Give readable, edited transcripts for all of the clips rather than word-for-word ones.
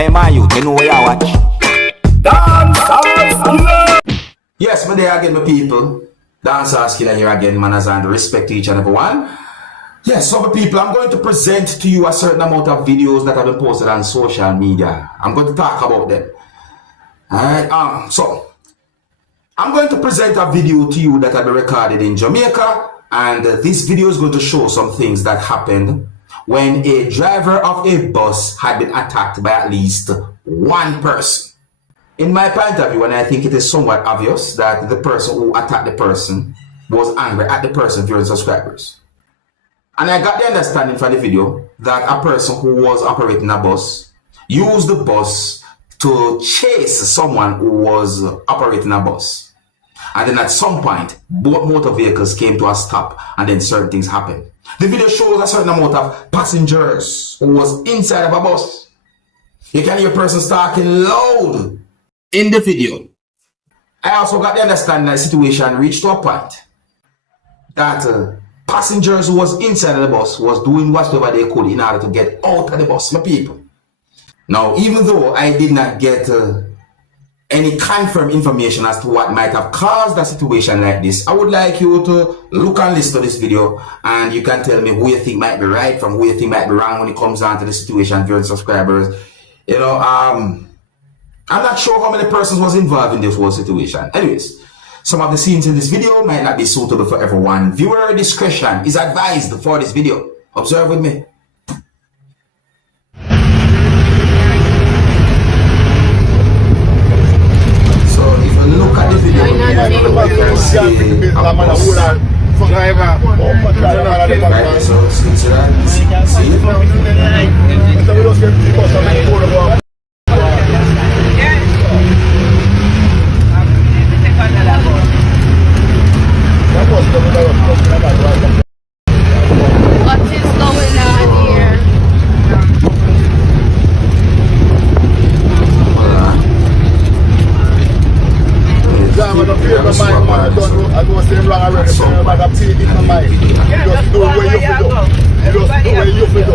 Hey man, you know where you watch? Dancehall skilla. Yes, my there again, my people. Dancehall skilla here again, manners and respect to each and every one. Yes, so my people, I'm going to present to you a certain amount of videos that have been posted on social media. I'm going to talk about them. Alright, so I'm going to present a video to you that have been recorded in Jamaica, and this video is going to show some things that happened when a driver of a bus had been attacked by at least one person. In my point of view, and I think it is somewhat obvious that the person who attacked the person was angry at the person during subscribers. And I got the understanding from the video that a person who was operating a bus used the bus to chase someone who was operating a bus. And then at some point, both motor vehicles came to a stop, and then certain things happened. The video shows a certain amount of passengers who was inside of a bus. You can hear persons talking loud in the video. I also got the understanding that the situation reached to a point that passengers who was inside of the bus was doing whatever they could in order to get out of the bus, my people. Now, even though I did not get any confirmed information as to what might have caused a situation like this, I would like you to look and listen to this video, and you can tell me who you think might be right from who you think might be wrong when it comes down to the situation during subscribers. You know, I'm not sure how many persons was involved in this whole situation. Anyways, some of the scenes in this video might not be suitable for everyone. Viewer discretion is advised for this video. Observe with me. Look at the video. What is going on here? I don't say wrong already, but I'm seeing it in my mind. Just do what you feel do. Just do what you feel do.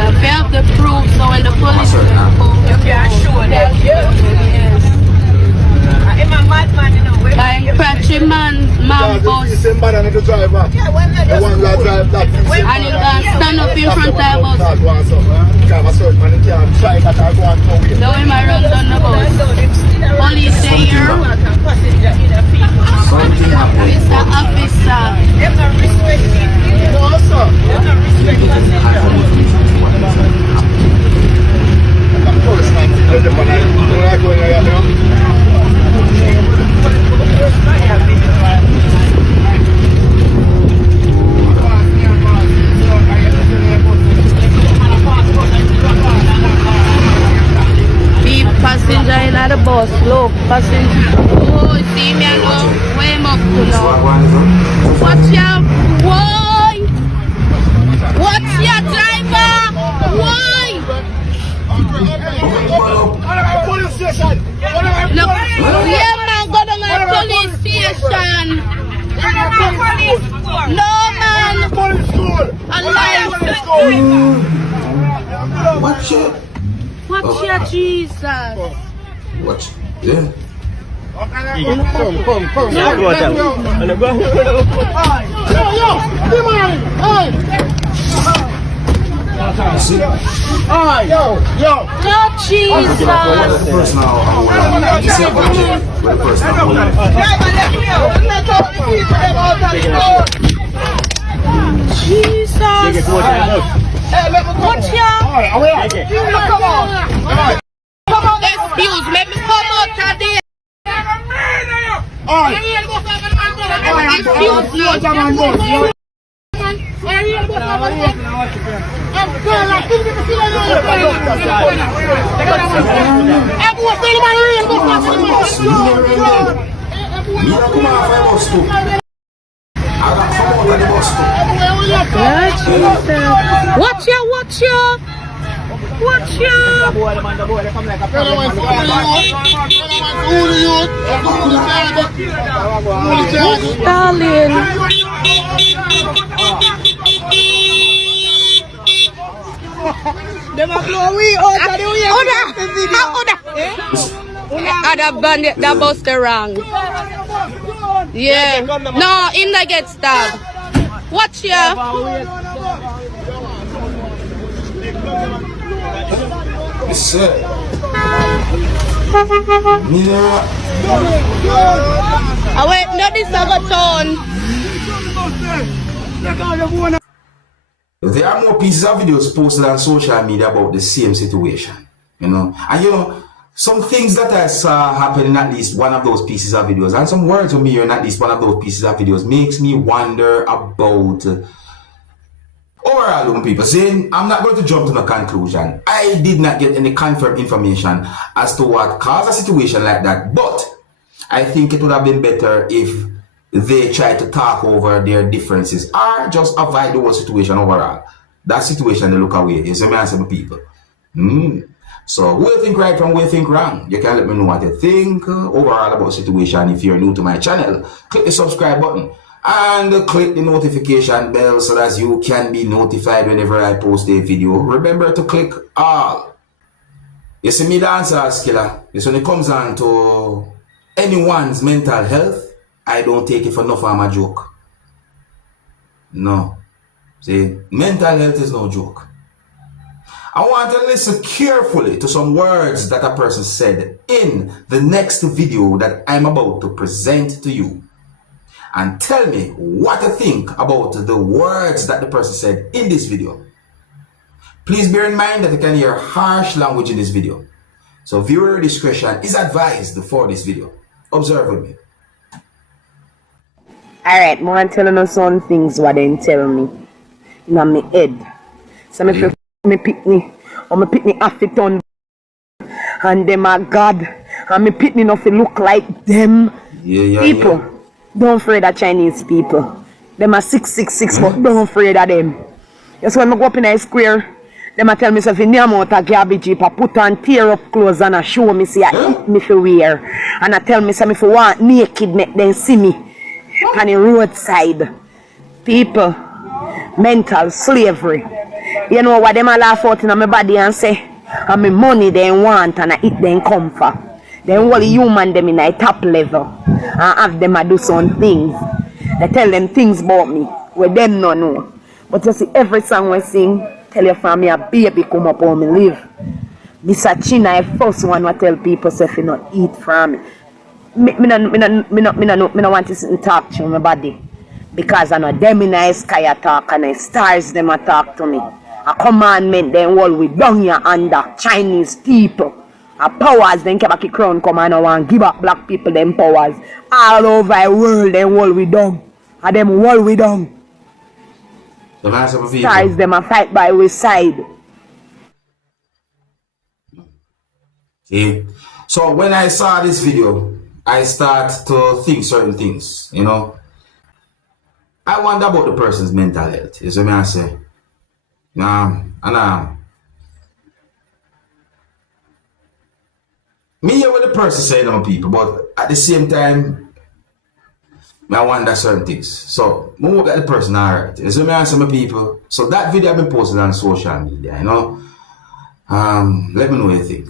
We have the proof, so when the police come, you can show that. Yes. Like Patchy man bus. The man and the driver. The one that drive that. And you can stand up in front of the bus. Now him I run down the bus. Police say here. Mr. Officer. No, sir. Be passenger in the bus, look, passenger. Oh, see me alone, way up to now. Watch your boy! Watch your driver! Why? Look, yeah man, go to my police station. No man. Alive. Watch it. Watch your Jesus. Watch. Yeah. No Jesus. Jesus. Watch ya. Excuse me, come out of there. Excuse me. Watch ya, watch ya. Watch ya. Darling. Other bandit that bust the wrong. Yeah. No, in the get stabbed. Watch ya. Yes, sir. Yeah. I wait, no, this is a turn. There are more pieces of videos posted on social media about the same situation, you know. And you know, some things that I saw happen in at least one of those pieces of videos, and some words from me in at least one of those pieces of videos, makes me wonder about overall, young people. Saying, I'm not going to jump to a conclusion. I did not get any confirmed information as to what caused a situation like that, but I think it would have been better if they try to talk over their differences or just avoid the whole situation overall. That situation, they look away. It's a answer to people. So, who you think right from who you think wrong? You can let me know what you think overall about the situation. If you're new to my channel, click the subscribe button and click the notification bell so that you can be notified whenever I post a video. Remember to click all. You see me, Dancehall skilla. It's when it comes on to anyone's mental health, I don't take it for no form of joke. No. See, mental health is no joke. I want to listen carefully to some words that a person said in the next video that I'm about to present to you. And tell me what you think about the words that the person said in this video. Please bear in mind that you can hear harsh language in this video. So viewer discretion is advised for this video. Observe with me. Alright, I want to tell you some things what they tell me in my head. So me feel me pitney, or me pitney half it on, and them are God, and me pitney nothing look like them people. Yeah. Don't afraid of Chinese people. Them are 666, but don't afraid of them. Just when I go up in a square, them a tell me if you need out a garbage heap, I put on tear up clothes and I show me see I eat me for wear. And I tell me if you want naked, make them see me on the roadside. People, mental slavery. You know what them a laugh out in my body and say, and me money they want and I eat them comfort. Then all human them in a top level and have them a do some things. They tell them things about me where them no know. But you see every song we sing, tell you from me a baby come up on me live. Mr. China I first one will tell people say if you not eat from me. Me no want to sit and talk to my body. Because I know them in the sky a talk and the stars them a talk to me. A commandment then all we down here under Chinese people. A powers then keep a crown come and want give up black people them powers. All over the world then all we down. And them all we down. Stars them a fight by which side. See? So when I saw this video, I start to think certain things, you know. I wonder about the person's mental health. You see what I say? Me hear what the person saying on people, but at the same time, I wonder certain things. So, I look at the person, alright. You see what I say, my people? So that video I've been posted on social media, you know. Let me know what you think.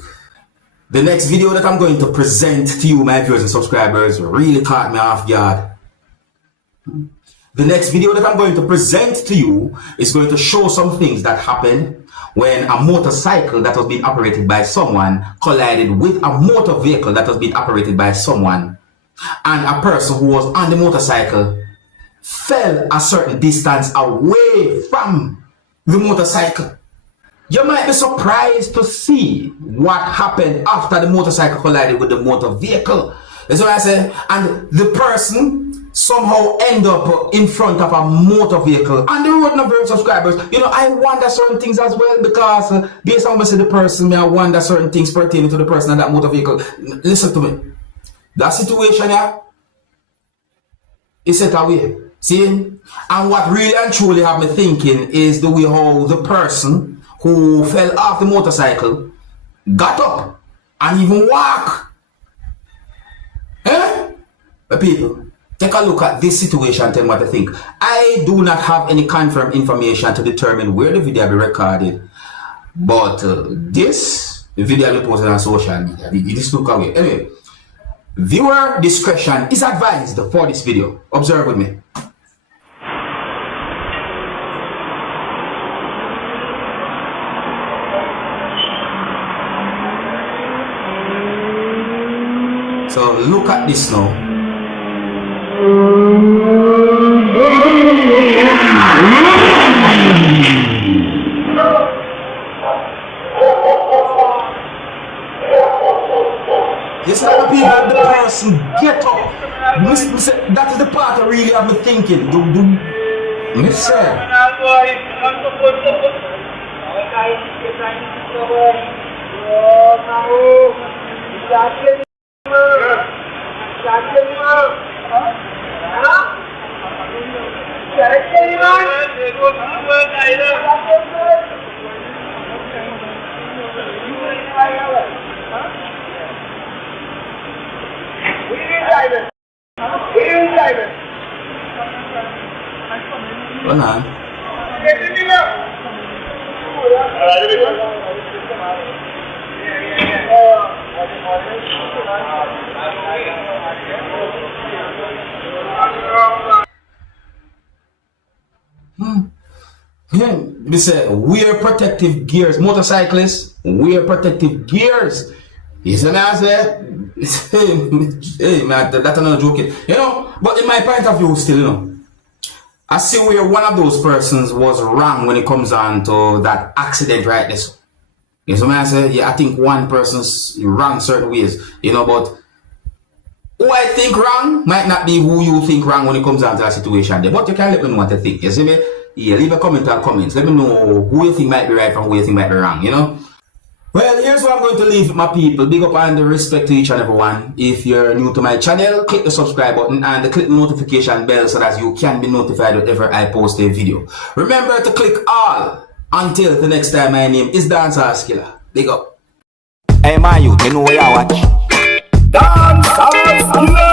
The next video that I'm going to present to you, my viewers and subscribers, really caught me off guard. The next video that I'm going to present to you is going to show some things that happened when a motorcycle that was being operated by someone collided with a motor vehicle that was being operated by someone, and a person who was on the motorcycle fell a certain distance away from the motorcycle. You might be surprised to see what happened after the motorcycle collided with the motor vehicle. That's what I say. And the person somehow end up in front of a motor vehicle on the road. Number of subscribers, you know, I wonder certain things as well, because based on what I say the person, I wonder certain things pertaining to the person and that motor vehicle. Listen to me. That situation here is set away. See? And what really and truly have me thinking is the way how the person who fell off the motorcycle got up and even walk. Eh? But people, take a look at this situation and tell me what you think. I do not have any confirmed information to determine where the video will be recorded But this video I posted on social media, it just took away. Anyway, viewer discretion is advised for this video. Observe with me. So look at this now. Yes, other people, the person get up. That is the part I really have me thinking. They say wear protective gears. Motorcyclists wear protective gears. You see what I say? Hey man, that's another joke. You know, but in my point of view still, you know, I see where one of those persons was wrong when it comes on to that accident right there. You know what I say? Yeah, I think one person's wrong certain ways, you know, but who I think wrong might not be who you think wrong when it comes down to that situation there. But you can let me know what you think. You see me? Yeah, leave a comment in the comments. Let me know who you think might be right and who you think might be wrong, you know? Well, here's what I'm going to leave with my people. Big up and respect to each and every one. If you're new to my channel, click the subscribe button and click the notification bell so that you can be notified whenever I post a video. Remember to click all. Until the next time, my name is Dancehall Skilla. Big up. Hey, my youth, you know where you watch? Dancehall Skilla.